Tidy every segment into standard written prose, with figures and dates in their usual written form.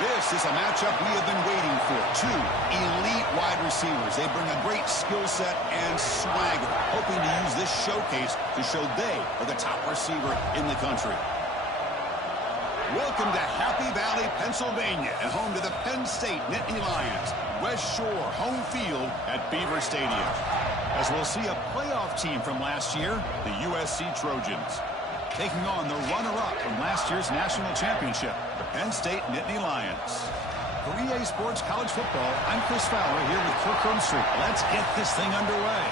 This is a matchup we have been waiting for. Two elite wide receivers. They bring a great skill set and swagger, hoping to use this showcase to show they are the top receiver in the country. Welcome to Happy Valley, Pennsylvania, and home to the Penn State Nittany Lions. West Shore home field at Beaver Stadium. As we'll see a playoff team from last year, the USC Trojans, taking on the runner-up from last year's national championship, the Penn State Nittany Lions. For EA Sports College Football, I'm Chris Fowler here with Kirk Hermstreet. Let's get this thing underway.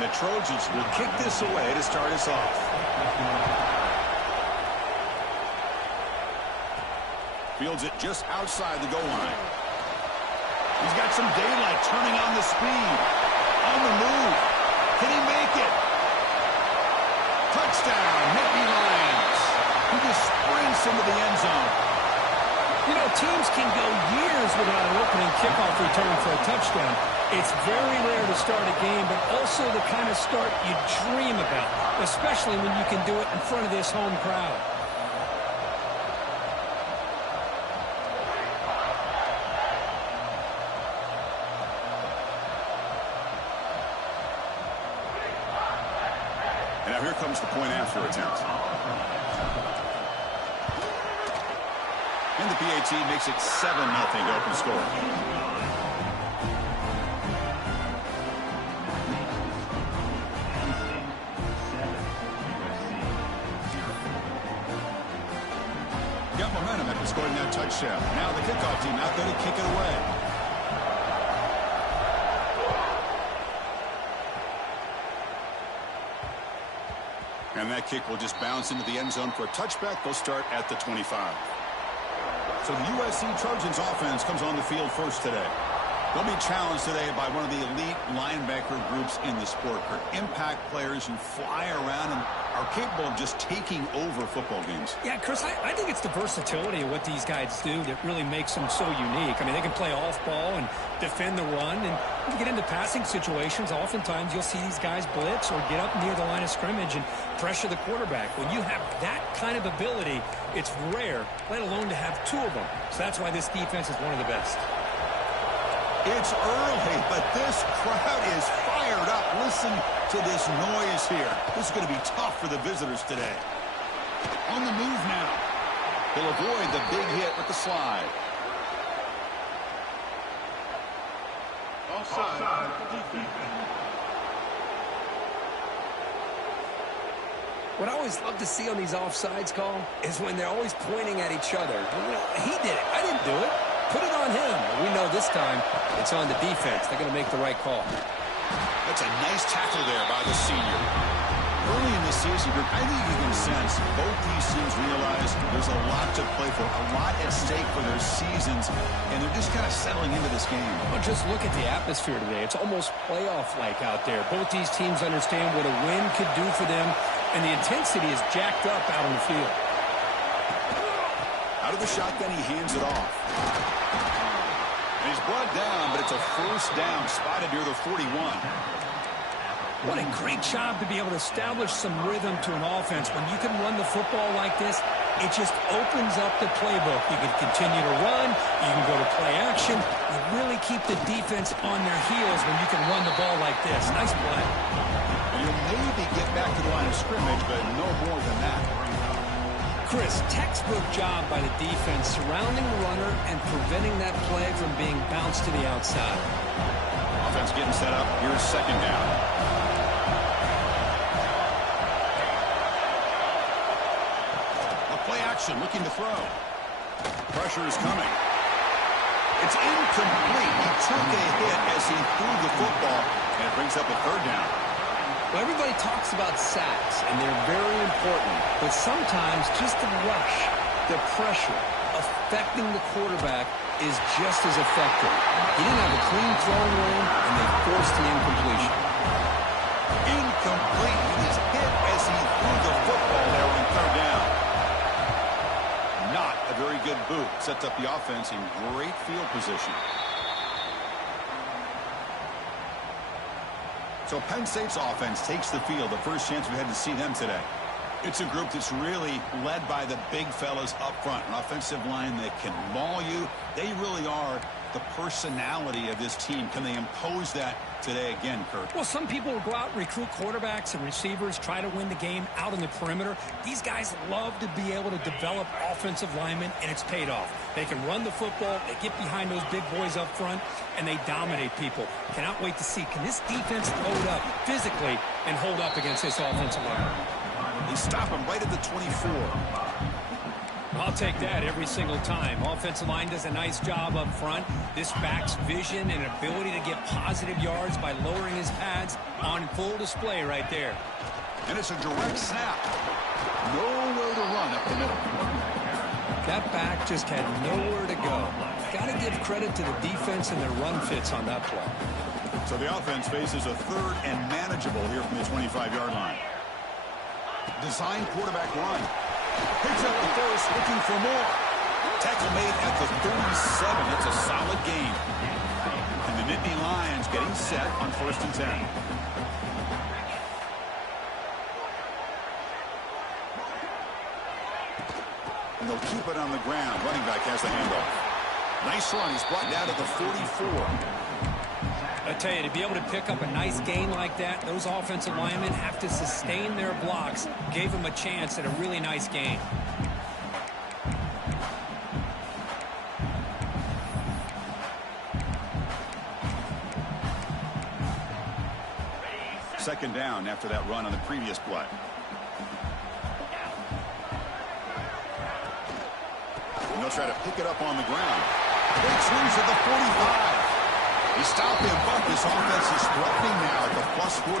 The Trojans will kick this away to start us off. Fields it just outside the goal line. He's got some daylight turning on the speed. On the move. Can he make it? Touchdown, Nittany Lions. He just sprints into the end zone. You know, teams can go years without an opening kickoff return for a touchdown. It's very rare to start a game, but also the kind of start you dream about, especially when you can do it in front of this home crowd. And now here comes the point after attempt. And the PAT makes it 7-0 to open score. Got momentum after scoring that touchdown. Now the kickoff team out there to kick it away. And that kick will just bounce into the end zone for a touchback. They'll start at the 25. So the USC Trojans offense comes on the field first today. They'll be challenged today by one of the elite linebacker groups in the sport. They're impact players who fly around and are capable of just taking over football games. Yeah, Chris, I think it's the versatility of what these guys do that really makes them so unique. I mean, they can play off ball and defend the run, and when you get into passing situations, oftentimes you'll see these guys blitz or get up near the line of scrimmage and pressure the quarterback. When you have that kind of ability, it's rare, let alone to have two of them. So that's why this defense is one of the best. It's early, but this crowd is fired up. Listen to this noise here. This is going to be tough for the visitors today. On the move now. He'll avoid the big hit with the slide. Offside. What I always love to see on these offsides call is when they're always pointing at each other. He did it. I didn't do it. Put it on him. We know this time it's on the defense. They're going to make the right call. That's a nice tackle there by the senior. Early in the season, I think you can sense both these teams realize there's a lot to play for, a lot at stake for their seasons, and they're just kind of settling into this game. Well, just look at the atmosphere today. It's almost playoff-like out there. Both these teams understand what a win could do for them, and the intensity is jacked up out on the field. Out of the shotgun, he hands it off. And he's brought down, but it's a first down, spotted near the 41. What a great job to be able to establish some rhythm to an offense. When you can run the football like this, it just opens up the playbook. You can continue to run. You can go to play action. You really keep the defense on their heels when you can run the ball like this. Nice play. And you'll maybe get back to the line of scrimmage, but no more than that. Chris, textbook job by the defense surrounding the runner and preventing that play from being bounced to the outside. Offense getting set up. Here's second down. A play action looking to throw. Pressure is coming. It's incomplete. He took a hit as he threw the football, and it brings up a third down. Well, everybody talks about sacks, and they're very important. But sometimes just the rush, the pressure, affecting the quarterback is just as effective. He didn't have a clean throwing lane, and they forced the incompletion. Incomplete. He is hit Sets up the offense in great field position. So Penn State's offense takes the field. The first chance we had to see them today. It's a group that's really led by the big fellas up front. An offensive line that can maul you. They really are the personality of this team. Can they impose that today again, Kurt? Well, some people will go out and recruit quarterbacks and receivers, try to win the game out on the perimeter. These guys love to be able to develop offensive linemen, and it's paid off. They can run the football, they get behind those big boys up front, and they dominate people. Cannot wait to see, can this defense load up physically and hold up against this offensive line? They stop him right at the 24. I'll take that every single time. Offensive line does a nice job up front. This back's vision and ability to get positive yards by lowering his pads on full display right there. And it's a direct snap. Nowhere to run up the middle. That back just had nowhere to go. Got to give credit to the defense and their run fits on that play. So the offense faces a third and manageable here from the 25-yard line. Design quarterback run. Picks up the first, looking for more. Tackle made at the 37. That's a solid gain. And the Nittany Lions getting set on 1st and 10. And they'll keep it on the ground. Running back has the handoff. Nice run. He's brought down to the 44. I tell you, to be able to pick up a nice gain like that, those offensive linemen have to sustain their blocks. Gave him a chance at a really nice gain. Second down after that run on the previous play. And they'll try to pick it up on the ground. Breaks loose at the 45. He stopped him, but this offense is threatening now at the plus 43.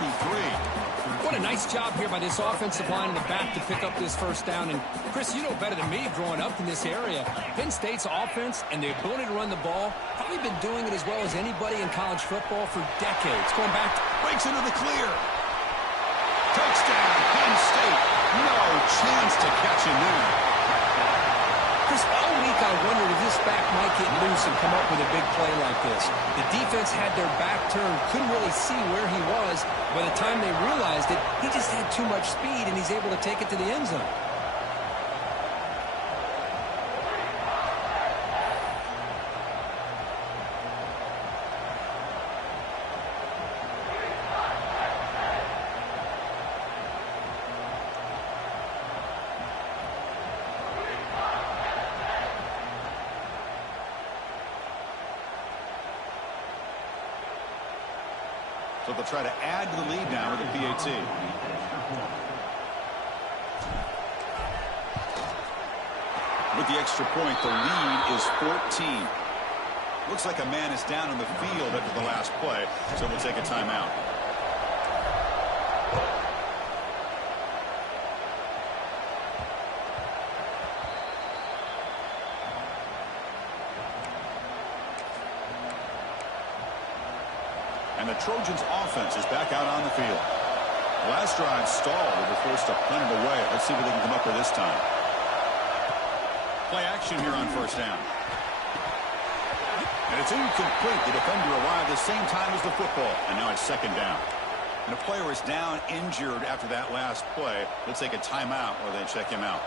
What a nice job here by this offensive line in the back to pick up this first down. And, Chris, you know better than me growing up in this area. Penn State's offense and the ability to run the ball, probably been doing it as well as anybody in college football for decades. Going back, breaks into the clear. Touchdown, Penn State. No chance to catch him there. Chris, all week I wondered if this back might get loose and come up with a big play like this. The defense had their back turned, couldn't really see where he was. By the time they realized it, he just had too much speed, and he's able to take it to the end zone. So they'll try to add to the lead now with a PAT. With the extra point, the lead is 14. Looks like a man is down on the field after the last play, so we'll take a timeout. And the Trojans' offense is back out on the field. Last drive stalled. They were forced to punt it away. Let's see what they can come up with this time. Play action here on first down. And it's incomplete. The defender arrived the same time as the football. And now it's second down. And a player is down injured after that last play. Let's take a timeout or they check him out.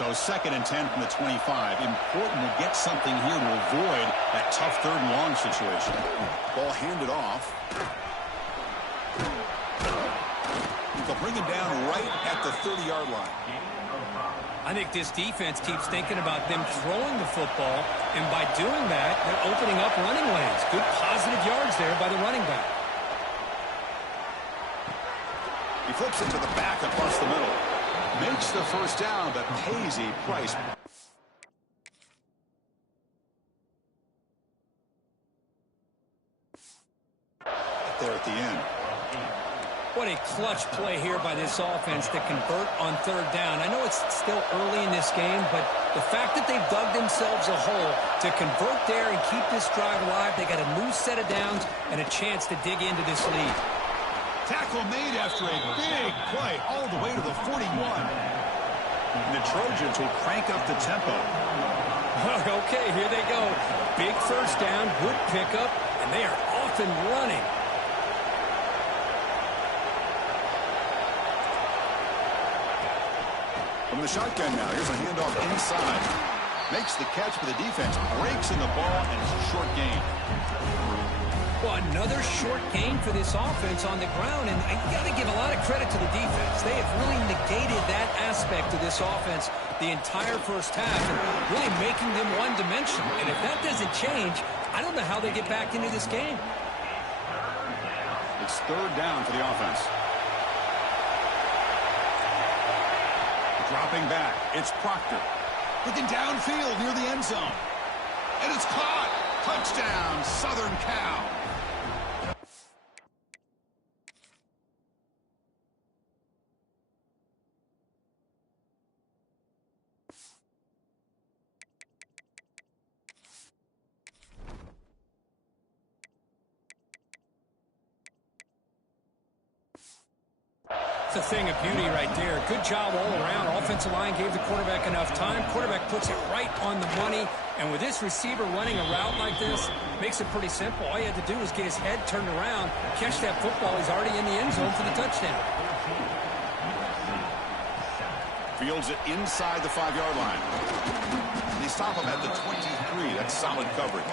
So 2nd and 10 from the 25. Important to get something here to avoid that tough 3rd and long situation. Ball handed off. They'll bring him down right at the 30-yard line. I think this defense keeps thinking about them throwing the football, and by doing that, they're opening up running lanes. Good positive yards there by the running back. He flips it to the back across the middle. Makes the first down, but pays a price. There at the end. What a clutch play here by this offense to convert on 3rd down. I know it's still early in this game, but the fact that they've dug themselves a hole to convert there and keep this drive alive, they got a new set of downs and a chance to dig into this lead. Tackle made after a big play all the way to the 41. And the Trojans will crank up the tempo. Okay, here they go. Big first down, good pickup, and they are off and running. From the shotgun now, here's a handoff inside. Makes the catch, but the defense breaks in the ball, and it's a short gain. Well, another short gain for this offense on the ground, and I got to give a lot of credit to the defense. They have really negated that aspect of this offense the entire first half, and really making them one-dimensional. And if that doesn't change, I don't know how they get back into this game. It's third down for the offense. Dropping back, it's Proctor. Looking downfield near the end zone. And it's caught. Touchdown, Southern Cal. It's a thing of beauty right there. Good job all around. Offensive line gave the quarterback enough time. Quarterback puts it right on the money. And with this receiver running a route like this, makes it pretty simple. All you had to do was get his head turned around, catch that football. He's already in the end zone for the touchdown. Fields it inside the 5-yard line. They stop him at the 23. That's solid coverage.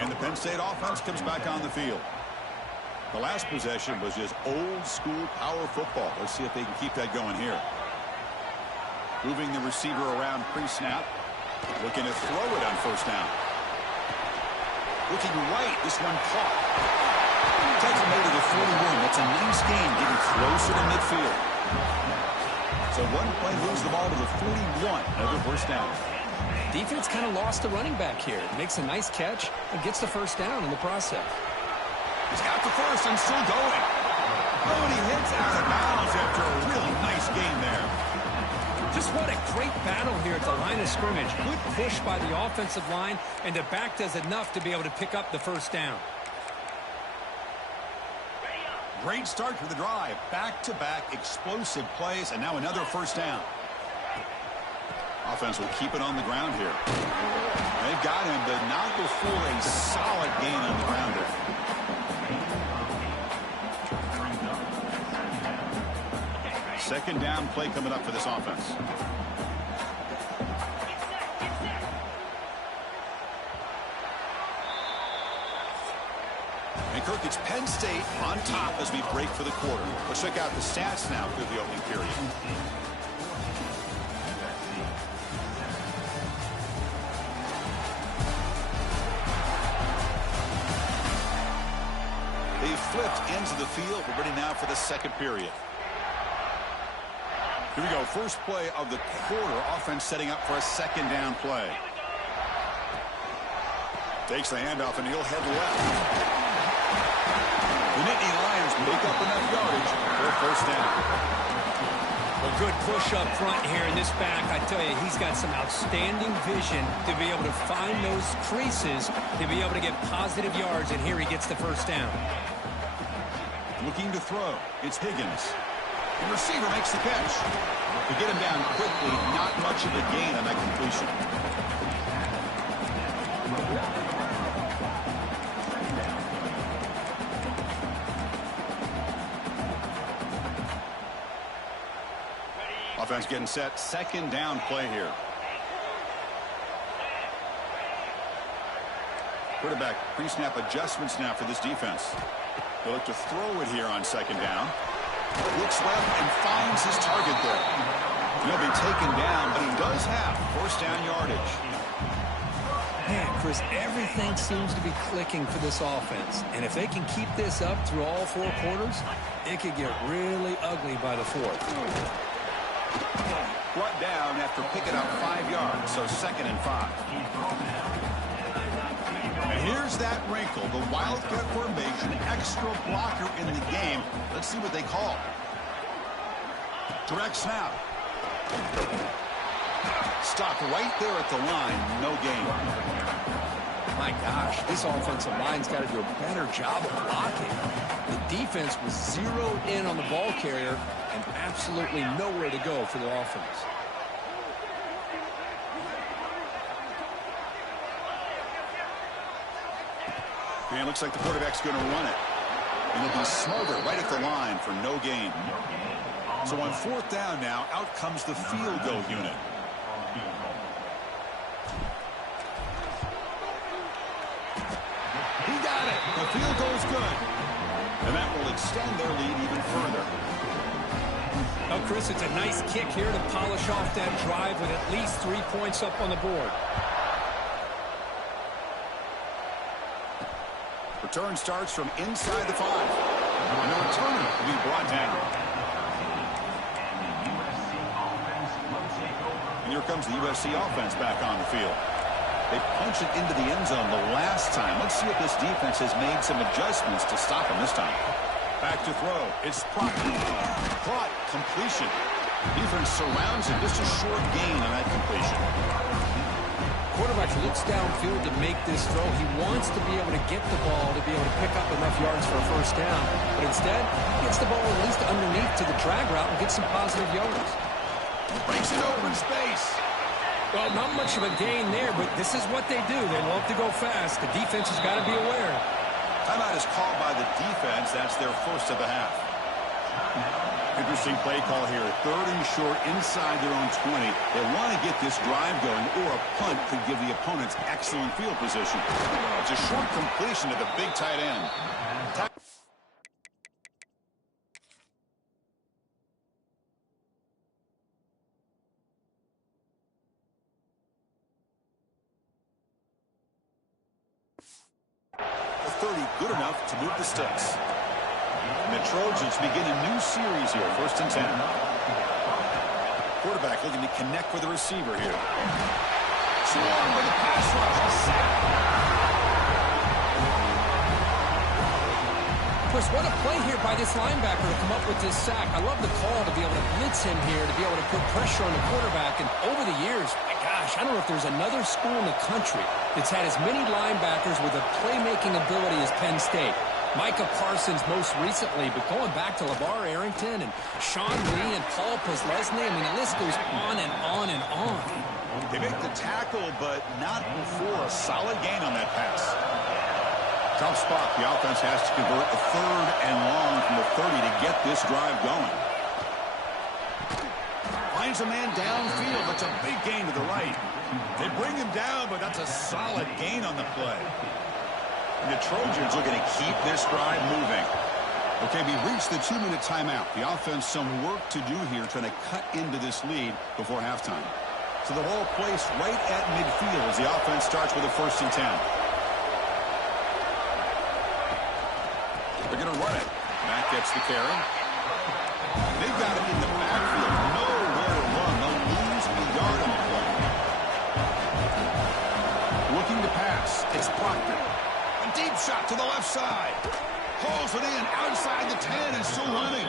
And the Penn State offense comes back on the field. The last possession was just old-school power football. Let's see if they can keep that going here. Moving the receiver around pre-snap. Looking to throw it on first down. Looking right. This one caught. Tackle made to the 41. That's a nice gain, getting closer to midfield. So one play moves the ball to the 41. Another first down. Defense kind of lost the running back here. Makes a nice catch and gets the first down in the process. He's got the first and still going. Oh, and he hits out of bounds after a really nice game there. Just what a great battle here at the line of scrimmage. Good push by the offensive line, and the back does enough to be able to pick up the first down. Great start to the drive. Back-to-back explosive plays, and now another first down. Offense will keep it on the ground here. They've got him, but not before a solid gain on the ground there. Second down play coming up for this offense. And Kirk, it's Penn State on top as we break for the quarter. Let's check out the stats now through the opening period. They flipped into the field. We're ready now for the second period. Here we go. First play of the quarter. Offense setting up for a second down play. Takes the handoff and he'll head left. The Nittany Lions make up enough yardage for a first down. Well, good push up front here in this back. I tell you, he's got some outstanding vision to be able to find those creases, to be able to get positive yards, and here he gets the first down. Looking to throw. It's Higgins. The receiver makes the catch. To get him down quickly, not much of a gain on that completion. Offense getting set. Second down play here. Quarterback pre-snap adjustments now for this defense. They look to throw it here on second down. Looks left and finds his target there. He'll be taken down, but he does have first down yardage. Man, Chris, everything seems to be clicking for this offense. And if they can keep this up through all four quarters, it could get really ugly by the fourth. Brought down after picking up 5 yards, so second and 5. And here's that wrinkle, the wildcat formation, extra blocker in the game. Let's see what they call. Direct snap. Stopped right there at the line, no gain. My gosh, this offensive line's got to do a better job of blocking. The defense was zeroed in on the ball carrier and absolutely nowhere to go for the offense. And it looks like the quarterback's going to run it. And it'll be smothered right at the line for no gain. So on 4th down now, out comes the field goal unit. He got it. The field goal's good. And that will extend their lead even further. Oh, Chris, it's a nice kick here to polish off that drive with at least 3 points up on the board. Return starts from inside the 5. And the returner will be brought down. And here comes the USC offense back on the field. They punch it into the end zone the last time. Let's see if this defense has made some adjustments to stop him this time. Back to throw. It's caught. Completion. Defense surrounds him. Just a short gain on that completion. Quarterback looks downfield to make this throw. He wants to be able to get the ball to be able to pick up enough yards for a first down. But instead, he gets the ball at least underneath to the drag route and gets some positive yards. Breaks it open space. Well, not much of a gain there, but this is what they do. They love to go fast. The defense has got to be aware. Timeout is called by the defense. That's their first of the half. Interesting play call here. 3rd and short inside their own 20. They want to get this drive going, or a punt could give the opponents excellent field position. It's a short completion to the big tight end. The 30 good enough to move the sticks. And the Trojans begin a new series here, 1st and 10. Quarterback looking to connect with the receiver here. Swarm with a pass rush, a sack. Chris, what a play here by this linebacker to come up with this sack. I love the call to be able to blitz him here, to be able to put pressure on the quarterback. And over the years, my gosh, I don't know if there's another school in the country that's had as many linebackers with a playmaking ability as Penn State. Micah Parsons most recently, but going back to LeVar Arrington and Sean Lee and Paul Postlesny, I mean, the list goes on and on and on. They make the tackle, but not before a solid gain on that pass. Tough spot. The offense has to convert a 3rd and long from the 30 to get this drive going. Finds a man downfield. That's a big gain to the right. They bring him down, but that's a solid gain on the play. And the Trojans looking to keep this drive moving. Okay, we reached the 2-minute timeout. The offense some work to do here, trying to cut into this lead before halftime. So the ball placed right at midfield as the offense starts with a 1st and 10. They're going to run it. Matt gets the carry. They've got it in the backfield. Nowhere to run. They'll lose a yard on the play. Looking to pass. It's Proctor. A deep shot to the left side. Hauls it in outside the 10 and still running.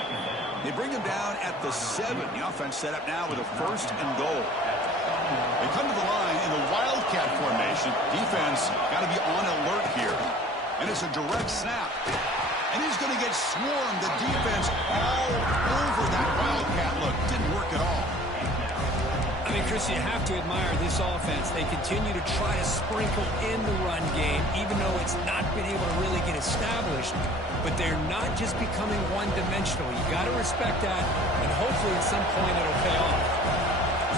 They bring him down at the 7. The offense set up now with a 1st and goal. They come to the line in the Wildcat formation. Defense got to be on alert here. And it's a direct snap. And he's going to get swarmed. The defense all over that Wildcat look. Didn't work at all. I mean, Chris, you have to admire this offense. They continue to try to sprinkle in the run game, even though it's not been able to really get established. But they're not just becoming one-dimensional. You got to respect that, and hopefully at some point it'll pay off.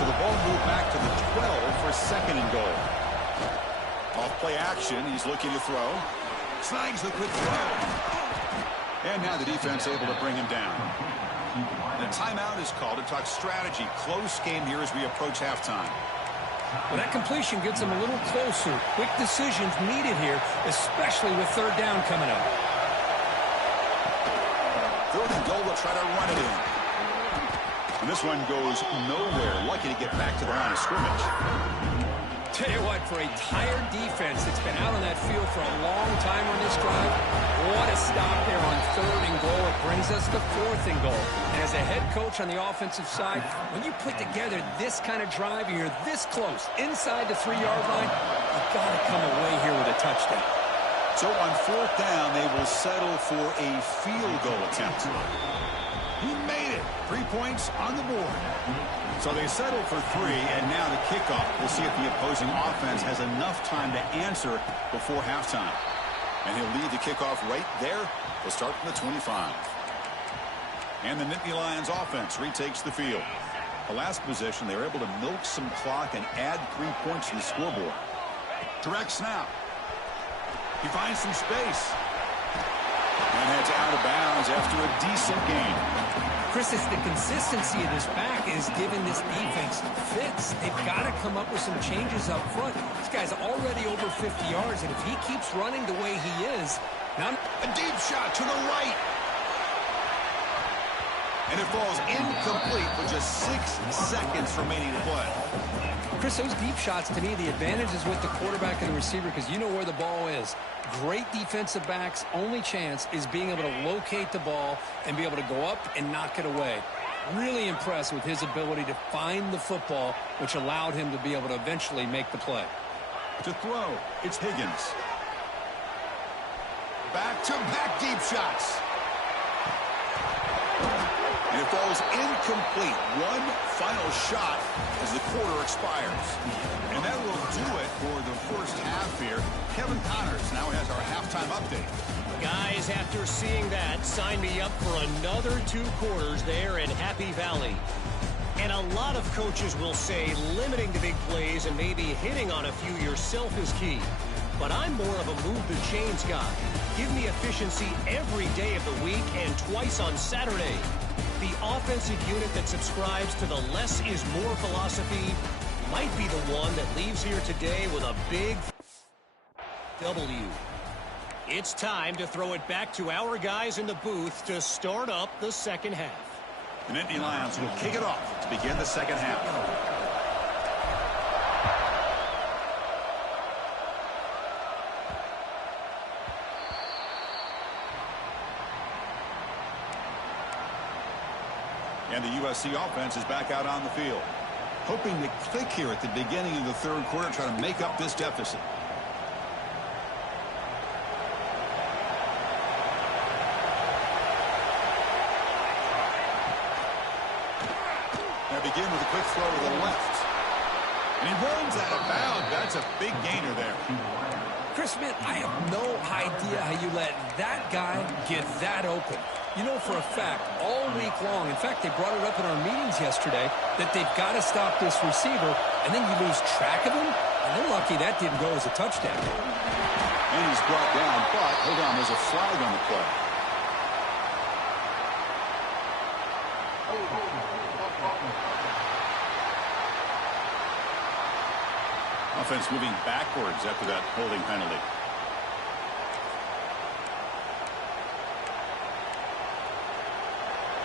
So the ball moved back to the 12 for 2nd and goal. Off play action. He's looking to throw. Snags the quick throw. And now the defense able to bring him down. The timeout is called to talk strategy. Close game here as we approach halftime. Well, that completion gets them a little closer. Quick decisions needed here, especially with 3rd down coming up. 3rd and goal, they'll try to run it in. And this one goes nowhere. Lucky to get back to the line of scrimmage. Tell you what, for a tired defense that's been out on that field for a long time on this drive, what a stop there on 3rd and goal. It brings us to 4th and goal. And as a head coach on the offensive side, when you put together this kind of drive and you're this close inside the 3-yard line, you've got to come away here with a touchdown. So on 4th down, they will settle for a field goal attempt. He made it. 3 points on the board. So they settled for 3, and now the kickoff. We'll see if the opposing offense has enough time to answer before halftime. And he'll lead the kickoff right there. They'll start from the 25. And the Nittany Lions offense retakes the field. The last possession, they were able to milk some clock and add 3 points to the scoreboard. Direct snap. He finds some space. And heads out of bounds after a decent gain. Chris, it's the consistency of this back is giving this defense fits. They've got to come up with some changes up front. This guy's already over 50 yards, and if he keeps running the way he is, now a deep shot to the right. And it falls incomplete with just 6 seconds remaining to play. Chris, those deep shots, to me, the advantage is with the quarterback and the receiver because you know where the ball is. Great defensive backs' only chance is being able to locate the ball and be able to go up and knock it away. Really impressed with his ability to find the football, which allowed him to be able to eventually make the play. To throw, it's Higgins. Back-to-back deep shots. And it falls incomplete. One final shot as the quarter expires. And that will do it for the first half here. Kevin Connors now has our halftime update. Guys, after seeing that, sign me up for another 2 quarters there in Happy Valley. And a lot of coaches will say limiting the big plays and maybe hitting on a few yourself is key. But I'm more of a move the chains guy. Give me efficiency every day of the week and twice on Saturday. The offensive unit that subscribes to the less is more philosophy might be the one that leaves here today with a big W. It's time to throw it back to our guys in the booth to start up the second half. The Nittany Lions will kick it off to begin the second half. And the USC offense is back out on the field. Hoping to click here at the beginning of the 3rd quarter, try to make up this deficit. Now begin with a quick throw to the left. And he runs out of bounds. That's a big gainer there. Chris, man, I have no idea how you let that guy get that open. You know for a fact, all week long, in fact, they brought it up in our meetings yesterday, that they've got to stop this receiver, and then you lose track of him, and they're lucky that didn't go as a touchdown. And he's brought down, but hold on, there's a flag on the play. Offense moving backwards after that holding penalty.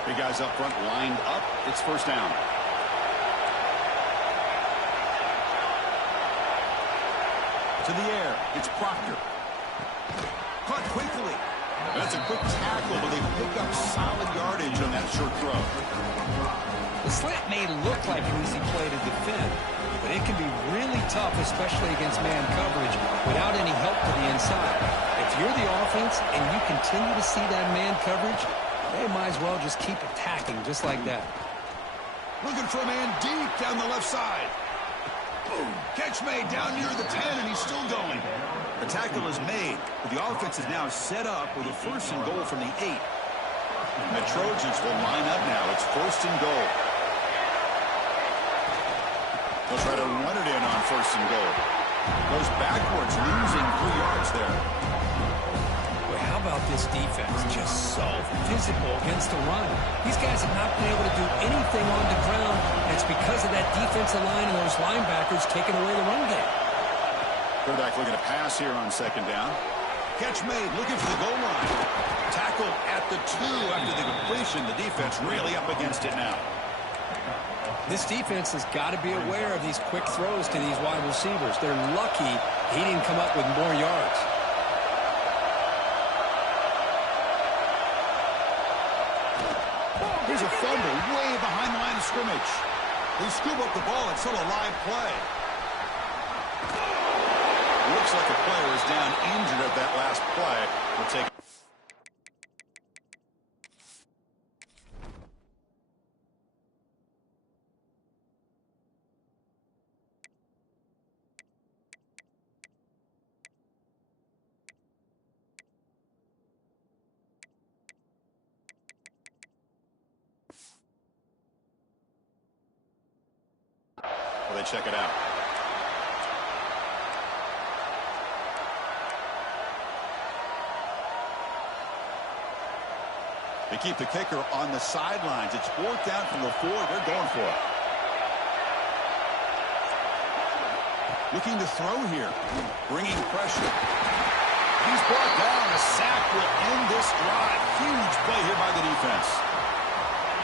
Big guys up front lined up. It's first down. To the air. It's Proctor. Caught quickly. That's a quick tackle, but they pick up solid yardage on that short throw. The slant may look like an easy play to defend, but it can be really tough, especially against man coverage, without any help to the inside. If you're the offense and you continue to see that man coverage, they might as well just keep attacking just like that. Looking for a man deep down the left side. Boom. Catch made down near the 10, and he's still going. The tackle is made, but the offense is now set up with a first and goal from the 8. And the Trojans will line up now. It's first and goal. They'll try to run it in on first and goal. Goes backwards, losing 3 yards there. Boy, how about this defense? Just so physical against the run. These guys have not been able to do anything on the ground, and it's because of that defensive line and those linebackers taking away the run game. Quarterback looking to pass here on second down. Catch made, looking for the goal line. Tackle at the 2 after the completion. The defense really up against it now. This defense has got to be aware of these quick throws to these wide receivers. They're lucky he didn't come up with more yards. Here's a fumble way behind the line of scrimmage. They scoop up the ball. It's still a live play. Looks like a player is down injured at that last play. We'll take. Well, they check it out. They keep the kicker on the sidelines. It's 4th down from the 4. They're going for it. Looking to throw here. Bringing pressure. He's brought down. A sack will end this drive. Huge play here by the defense.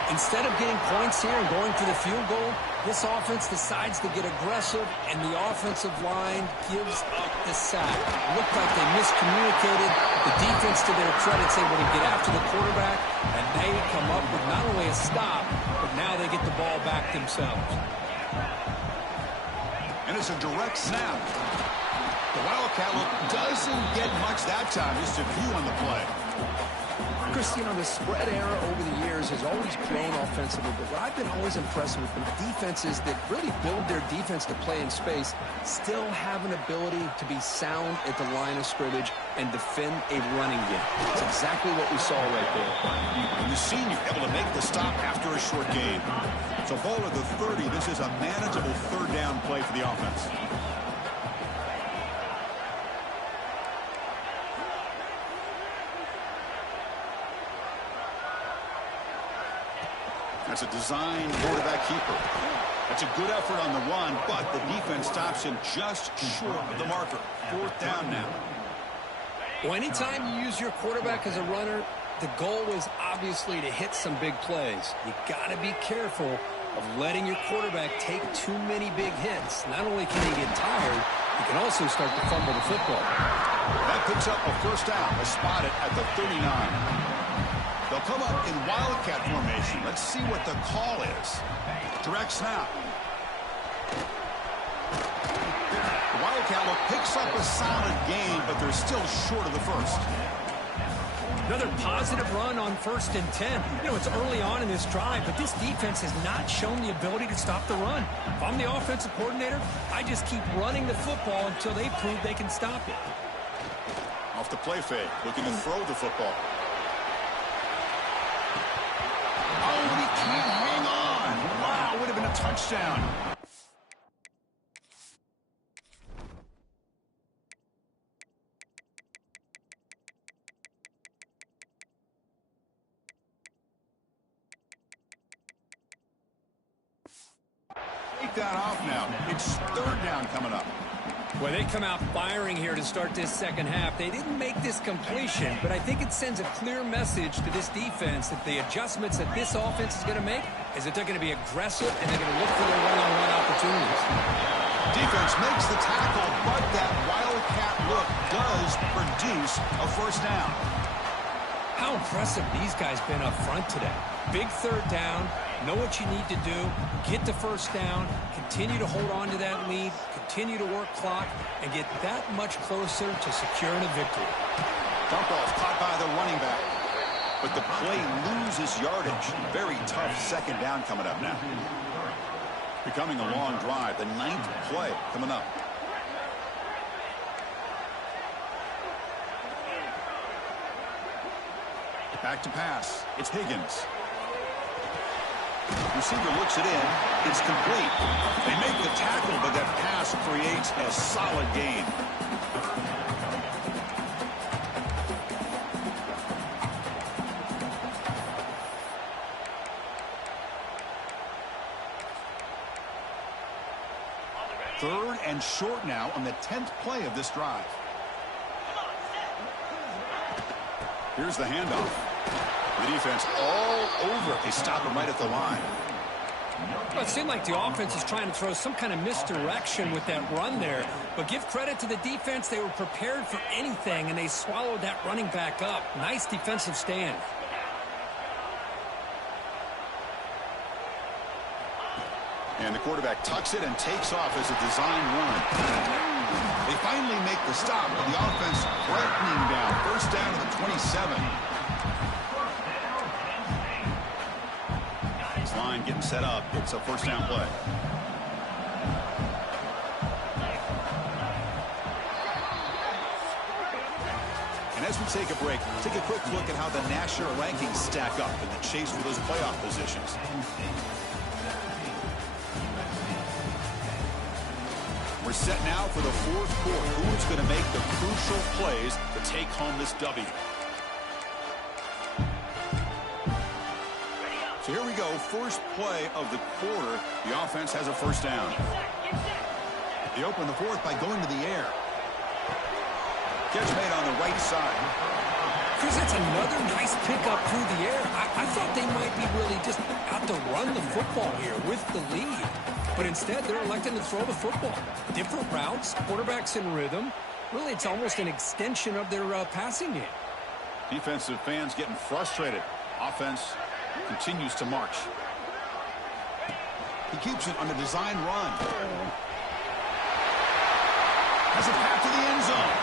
Instead of getting points here and going for the field goal, this offense decides to get aggressive, and the offensive line gives up the sack. It looked like they miscommunicated. The defense, to their credit, is able to get after the quarterback, and they come up with not only a stop, but now they get the ball back themselves. And it's a direct snap. The Wildcat look doesn't get much that time. Just a few on the play. Chris, you know, the spread era over the years has always grown offensively, but what I've been always impressed with defenses that really build their defense to play in space still have an ability to be sound at the line of scrimmage and defend a running game. That's exactly what we saw right there. And the senior able to make the stop after a short gain. So ball at the 30. This is a manageable 3rd down play for the offense. That's a designed quarterback keeper. That's a good effort on the run, but the defense stops him just short of the marker. 4th down now. Well, anytime you use your quarterback as a runner, the goal is obviously to hit some big plays. You got to be careful of letting your quarterback take too many big hits. Not only can he get tired, he can also start to fumble the football. That picks up a 1st down. They spot it at the 39. They'll come up in Wildcat formation. Let's see what the call is. Direct snap. The Wildcat look picks up a solid gain, but they're still short of the 1st. Another positive run on 1st and 10. You know, it's early on in this drive, but this defense has not shown the ability to stop the run. If I'm the offensive coordinator, I just keep running the football until they prove they can stop it. Off the play fake, looking to throw the football. Oh, he can't hang on. Wow, would have been a touchdown. Take that off now. It's 3rd down coming up. Well, they come out firing here to start this second half. They didn't make this completion, but I think it sends a clear message to this defense that the adjustments that this offense is going to make is that they're going to be aggressive and they're going to look for their one-on-one opportunities. Defense makes the tackle, but that Wildcat look does produce a 1st down. How impressive these guys been up front today. Big 3rd down, know what you need to do, get the 1st down, continue to hold on to that lead, continue to work clock, and get that much closer to securing a victory. Dump off caught by the running back, but the play loses yardage. Very tough 2nd down coming up now. Becoming a long drive, the 9th play coming up. Back to pass. It's Higgins. Receiver looks it in. It's complete. They make the tackle, but that pass creates a solid gain. Third and short now on the 10th play of this drive. Here's the handoff. The defense all over it. They stop him right at the line. Well, it seemed like the offense is trying to throw some kind of misdirection with that run there. But give credit to the defense. They were prepared for anything, and they swallowed that running back up. Nice defensive stand. And the quarterback tucks it and takes off as a design run. They finally make the stop, but the offense threatening down. First down to the 27. This line getting set up. It's a first down play. And as we take a break, take a quick look at how the national rankings stack up in the chase for those playoff positions. We're set now for the fourth quarter. Who's going to make the crucial plays to take home this W? So here we go. First play of the quarter. The offense has a first down. They open the fourth by going to the air. Catch made on the right side. Chris, that's another nice pickup through the air. I thought they might be really just out to run the football here with the lead. But instead, they're electing to throw the football. Different routes, quarterbacks in rhythm. Really, it's almost an extension of their passing game. Defensive fans getting frustrated. Offense continues to march. He keeps it on a design run. Has a path to the end zone.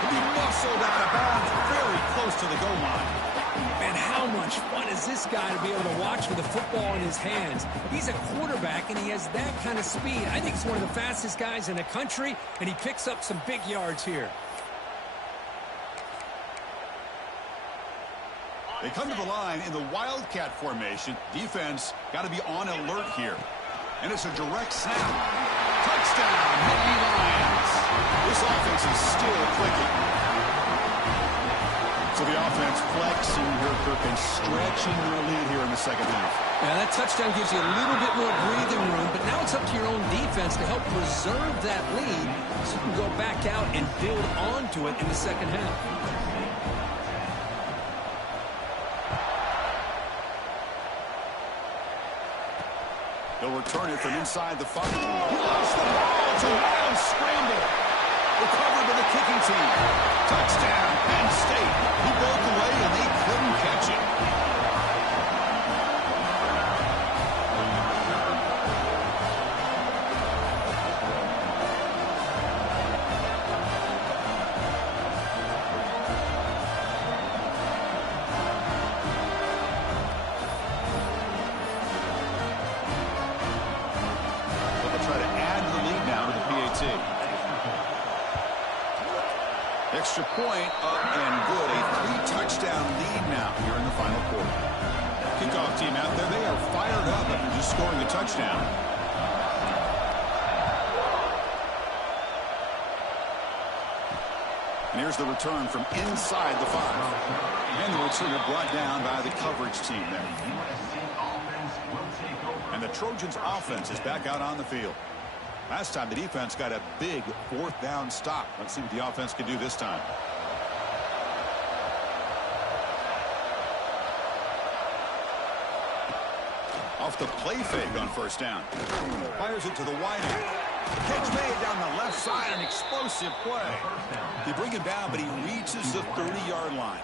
He'll be muscled out of bounds very close to the goal line. Man, how much fun is this guy to be able to watch with a football in his hands? He's a quarterback, and he has that kind of speed. I think he's one of the fastest guys in the country, and he picks up some big yards here. They come to the line in the Wildcat formation. Defense got to be on alert here. And it's a direct snap. Touchdown, Nittany Lions. This offense is still clicking. So the offense flexing here, Kirk, and stretching their lead here in the second half. Yeah, that touchdown gives you a little bit more breathing room, but now it's up to your own defense to help preserve that lead so you can go back out and build onto it in the second half. They'll return it from inside the 5. He lost the ball. It's a wild scramble. Recovered by the kicking team. Touchdown, Penn State. He broke away, and they couldn't catch it. They'll try to add the lead now to the PAT. Extra point up and good. A 3-touchdown lead now here in the final quarter. Kickoff team out there. They are fired up after just scoring a touchdown. And here's the return from inside the 5. And the returner brought down by the coverage team there. And the Trojans' offense is back out on the field. Last time the defense got a big fourth down stop. Let's see what the offense can do this time. Off the play fake on first down. Fires it to the wide end. Catch made down the left side, an explosive play. They bring him down, but he reaches the 30-yard line.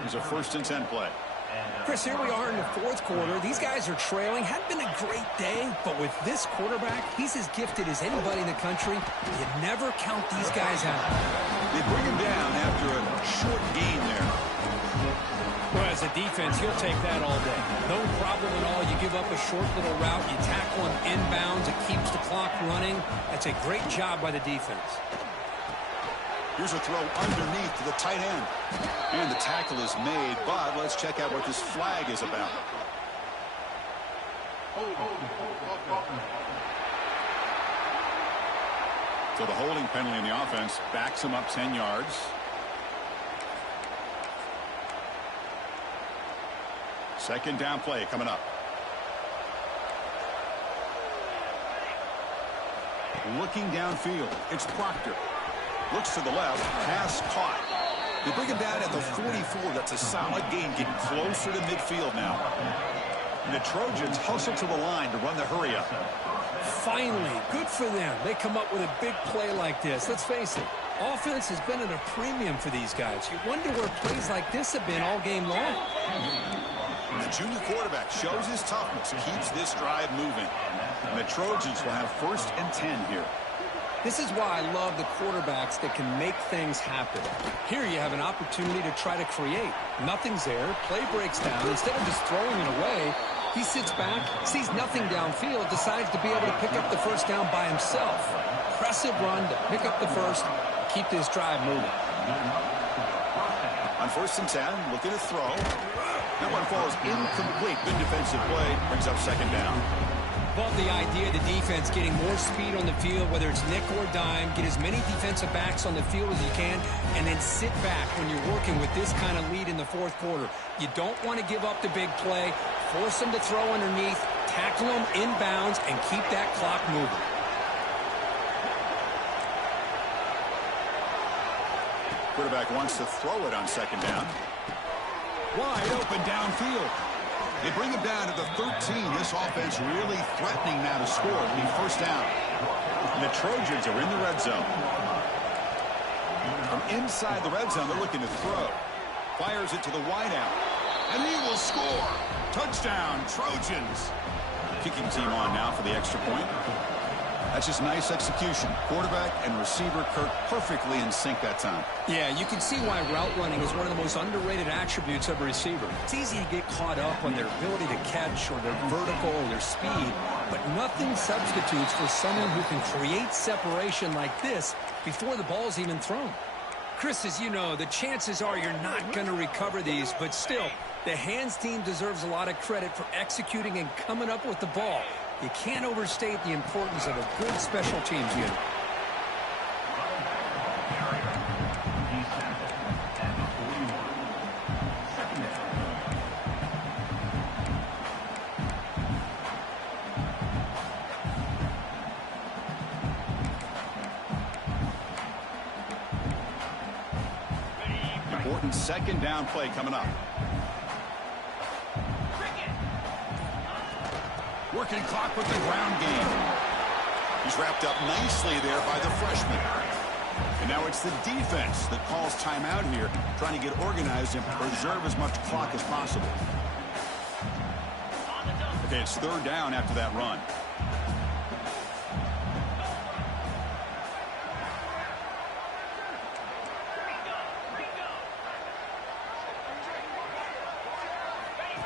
There's a 1st and 10 play. Chris, here we are in the fourth quarter. These guys are trailing. Hadn't been a great day, but with this quarterback, he's as gifted as anybody in the country. You never count these guys out. They bring him down after a short gain there. Well, as a defense, you'll take that all day. No problem at all. You give up a short little route. You tackle him inbounds. It keeps the clock running. That's a great job by the defense. Here's a throw underneath to the tight end. And the tackle is made, but let's check out what this flag is about. So the holding penalty in the offense backs him up 10 yards. Second down play coming up. Looking downfield, it's Proctor. Looks to the left, pass caught. They bring him down at the 44. That's a solid gain, getting closer to midfield now. And the Trojans hustle to the line to run the hurry up. Finally, good for them. They come up with a big play like this. Let's face it, offense has been at a premium for these guys. You wonder where plays like this have been all game long. The junior quarterback shows his toughness, keeps this drive moving. And the Trojans will have 1st and 10 here. This is why I love the quarterbacks that can make things happen. Here you have an opportunity to try to create. Nothing's there. Play breaks down. Instead of just throwing it away, he sits back, sees nothing downfield, decides to be able to pick up the first down by himself. Impressive run to pick up the first, keep this drive moving. On 1st and 10, looking to throw. That one falls incomplete. Good defensive play. Brings up 2nd down. Love the idea of the defense getting more speed on the field, whether it's nickel or dime, get as many defensive backs on the field as you can, and then sit back when you're working with this kind of lead in the 4th quarter. You don't want to give up the big play, force them to throw underneath, tackle them inbounds, and keep that clock moving. Quarterback wants to throw it on 2nd down. Wide open downfield. They bring him down to the 13. This offense really threatening now to score. It'll be 1st down. And the Trojans are in the red zone. From inside the red zone, they're looking to throw. Fires it to the wideout. And he will score. Touchdown, Trojans. Kicking team on now for the extra point. That's just nice execution. Quarterback and receiver Kirk perfectly in sync that time. Yeah, you can see why route running is one of the most underrated attributes of a receiver. It's easy to get caught up on their ability to catch or their vertical or their speed, but nothing substitutes for someone who can create separation like this before the ball's even thrown. Chris, as you know, the chances are you're not going to recover these, but still, the hands team deserves a lot of credit for executing and coming up with the ball. You can't overstate the importance of a good special teams unit. Important 2nd down play coming up. Working clock with the ground game. He's wrapped up nicely there by the freshman. And now it's the defense that calls timeout here, trying to get organized and preserve as much clock as possible. Okay, it's 3rd down after that run.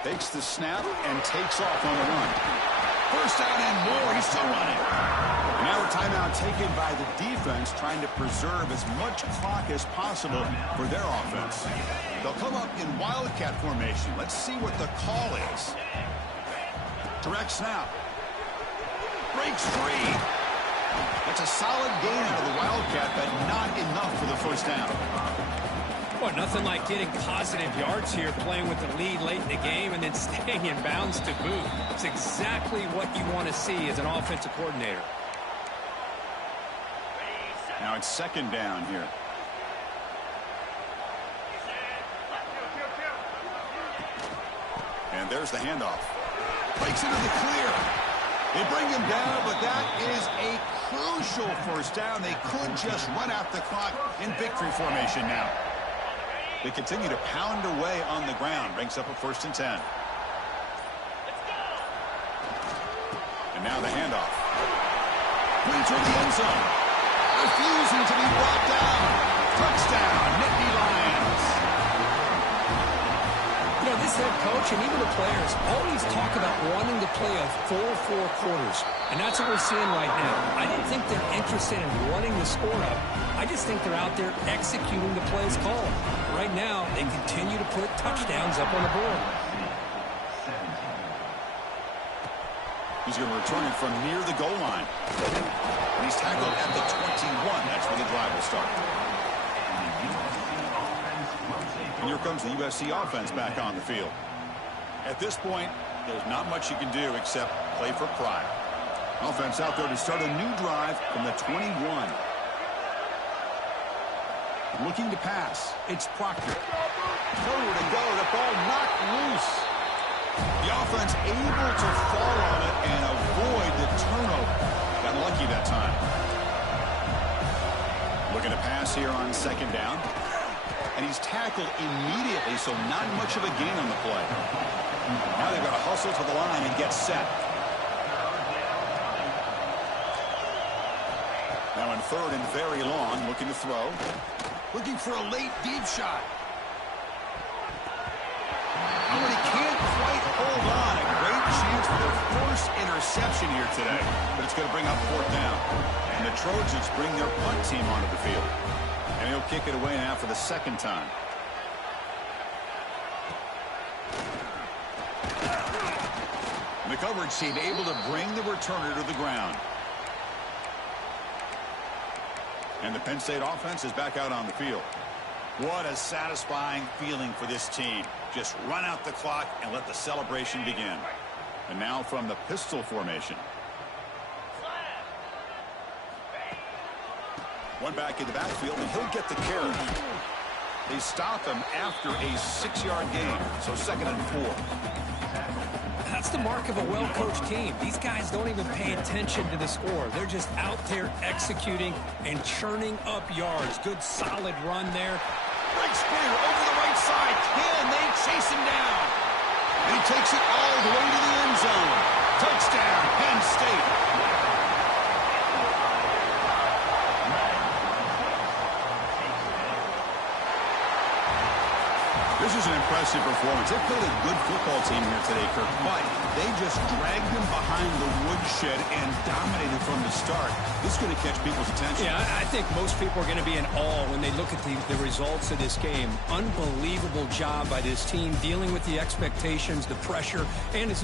Takes the snap and takes off on the run. 1st down and more. He's still running. And now a timeout taken by the defense, trying to preserve as much clock as possible for their offense. They'll come up in wildcat formation. Let's see what the call is. Direct snap. Breaks free. That's a solid gain out of the wildcat, but not enough for the 1st down. Well, nothing like getting positive yards here, playing with the lead late in the game and then staying in bounds to boot. It's exactly what you want to see as an offensive coordinator. Now it's 2nd down here. And there's the handoff. Breaks into the clear. They bring him down, but that is a crucial 1st down. They could just run out the clock in victory formation now. They continue to pound away on the ground. Brings up a 1st and 10. And now the handoff. Brings toward the end zone. Refusing to be brought down. Touchdown, Nittany Lions. You know, this head coach and even the players always talk about wanting to play a full 4 quarters. And that's what we're seeing right now. I don't think they're interested in running the score up. I just think they're out there executing the plays called. Right now, they continue to put touchdowns up on the board. He's going to return it from near the goal line. And he's tackled at the 21. That's where the drive will start. And here comes the USC offense back on the field. At this point, there's not much you can do except play for pride. Offense out there to start a new drive from the 21. Looking to pass. It's Proctor. Nowhere to go. The ball knocked loose. The offense able to fall on it and avoid the turnover. Got lucky that time. Looking to pass here on second down. And he's tackled immediately, so not much of a gain on the play. Now they've got to hustle to the line and get set. Now in third and very long, looking to throw. Looking for a late deep shot. Oh, but he can't quite hold on. A great chance for their first interception here today. But it's going to bring up fourth down. And the Trojans bring their punt team onto the field. And he'll kick it away now for the second time. And the coverage team able to bring the returner to the ground. And the Penn State offense is back out on the field. What a satisfying feeling for this team. Just run out the clock and let the celebration begin. And now from the pistol formation. One back in the backfield, and he'll get the carry. They stop him after a 6-yard gain, so 2nd and 4. That's the mark of a well-coached team. These guys don't even pay attention to the score. They're just out there executing and churning up yards. Good, solid run there. Breaks clear over the right side. Can they chase him down? And he takes it all the way to the end zone. Touchdown, Penn State. This is an impressive performance. They played a good football team here today, Kirk, but they just dragged them behind the woodshed and dominated from the start. This is going to catch people's attention. Yeah, I think most people are going to be in awe when they look at the results of this game. Unbelievable job by this team dealing with the expectations, the pressure, and it's